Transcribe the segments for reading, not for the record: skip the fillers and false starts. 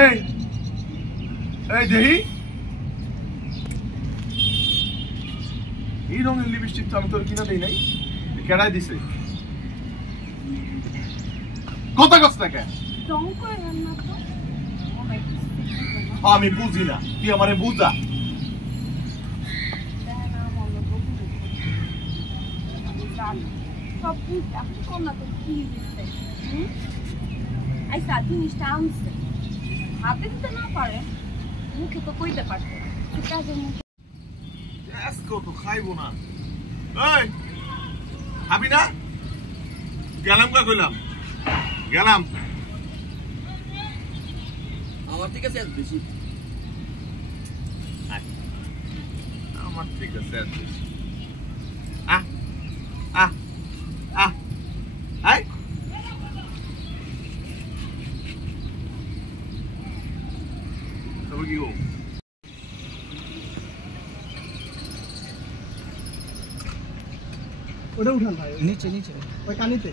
এই এই দেহি এই রঙের লিপস্টিক তো আমি তোর কিনা দেই নাই কেডাই দিছে কথা কস না কেন আমি বুঝি না তুই আমারে বুঝা হাতে দিতে না পারে মুখে তো কইতে পারতো তো খাইবো না এই খাবি না গেলাম কা কইলাম গেলাম আমার ঠিক আছে বেশি আমার ঠিক আছে বেশি আহ আহ আহ আই তবে কি গো ওটা উঠান ভাই নিচে নিচে ওই কানিতে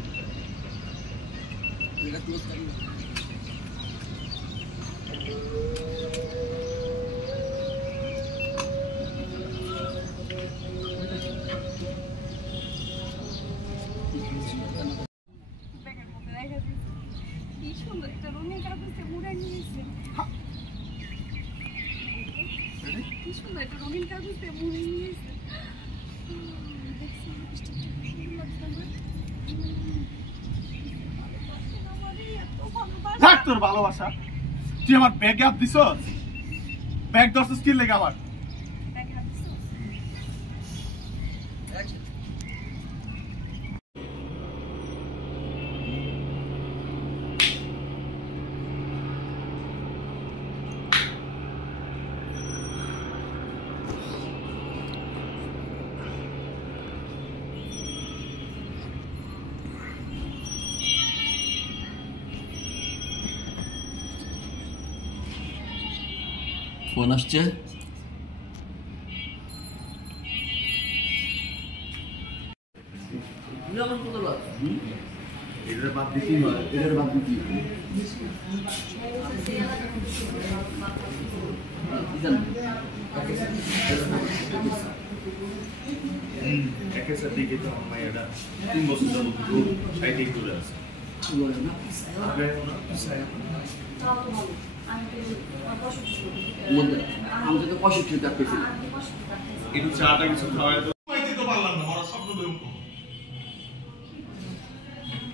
এটা ক্লোজ করি কি সুন্দর একটা রঙিন কাগজে মুড়ে নিয়েছে কি সুন্দর একটা রঙিন কাগজে মুড়ে নিয়েছে তোর ভালোবাসা তুই আমার ব্যাগ হাত দিস ব্যাগ ধরছিস কি লেগে আমার ফোন আসছে এটার বাদ দিতেই হয় এটার বাদ দিতেই একের দিকে তো আমার এটা 3 বছর যাবত সাইডে করে আছে আমি তো 65 টাকা পেয়েছি একটু চাটা কিছু খাওয়াই তো তো পারলাম না আমার স্বপ্ন দেব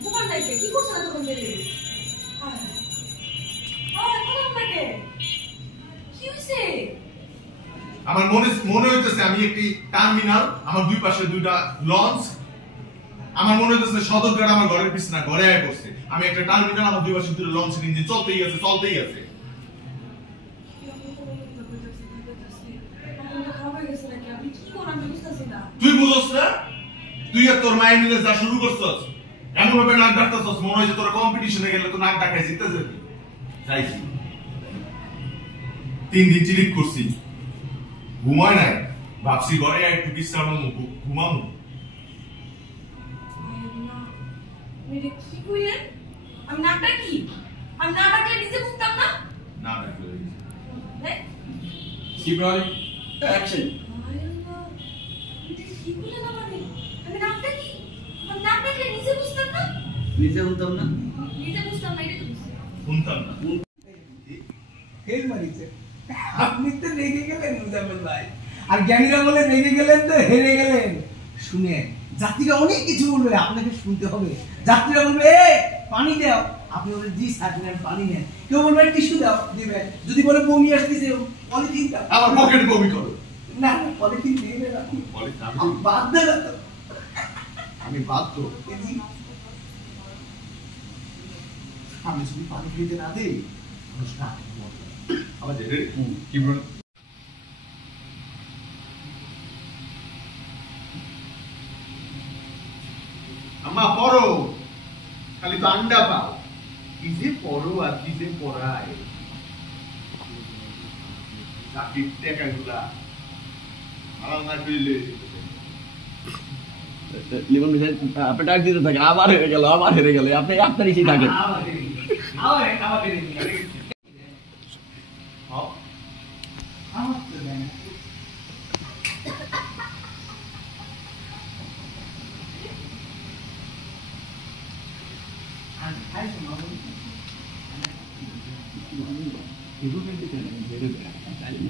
তোমার নাকি কি করছ না তখন বেরিয়ে কি হইছে আমার মনে হইতেছে আমি একটি টার্মিনাল আমার দুই পাশে দুইটা লঞ্চ আমার মনে হইতেছে সদরঘাট আমার ঘরের পিছনে ঘরে আয় পড়ছে আমি একটা টার্মিনাল আমার দুই পাশে দুটো লঞ্চ ইঞ্জিন চলতেই আছে তুই বুঝছস না তুই আর তোর মায়ের মিলে যা শুরু করছস এমন ভাবে নাক ডাকতেছস মনে হয় যে তোর কম্পিটিশনে গেলে তো নাক ডাকাই জিতে যাবি যাইছি 3 দিন চিলিক করছি ঘুমায় নাই ভাবছি ঘরে একটু বিশ্রাম ঘুমামু কি কইলেন আমি না ডাকি আমি না ডাকলে নিজে বুঝতাম না না ডাকলে কি বল অ্যাকশন নিজে বুঝতাম না আপনি তো রেগে গেলেন মুজাম্মেল ভাই আর জ্ঞানীরা বলে রেগে গেলেন তো হেরে গেলেন শুনে যাত্রীরা অনেক কিছু বলবে আপনাকে শুনতে হবে যাত্রীরা বলবে পানি দাও আপনি বলবেন জি স্যার পানি নেন কেউ বলবে টিস্যু দাও দিবেন যদি বলে বমি আসতেছে পলিথিন দাও আমার পকেটে বমি করো না পলিথিন দিবেন আপনি পলিথিন বাদ দেন তো আমি বাধ্য আমি যদি পানি খেতে না দিই অনুষ্ঠান আবার কি বল আম্মা পড়ো খালি তো আন্ডা পাও কি যে পড়ো আর কি যে পড়ায় চাকরির টাকাগুলা ভালো না করলে লিমন মিশন আপনি ডাক দিতে থাকেন, আবার হেরে গেল, আবার হেরে গেল, আপনি আপনার ইসেই থাকেন। আবার হেরে গেলেন। আবার হেরে গেলেন। আমার তো দেয় না। আর খাইছো না বলুন? এগুলো কিন্তু হেরে গেল।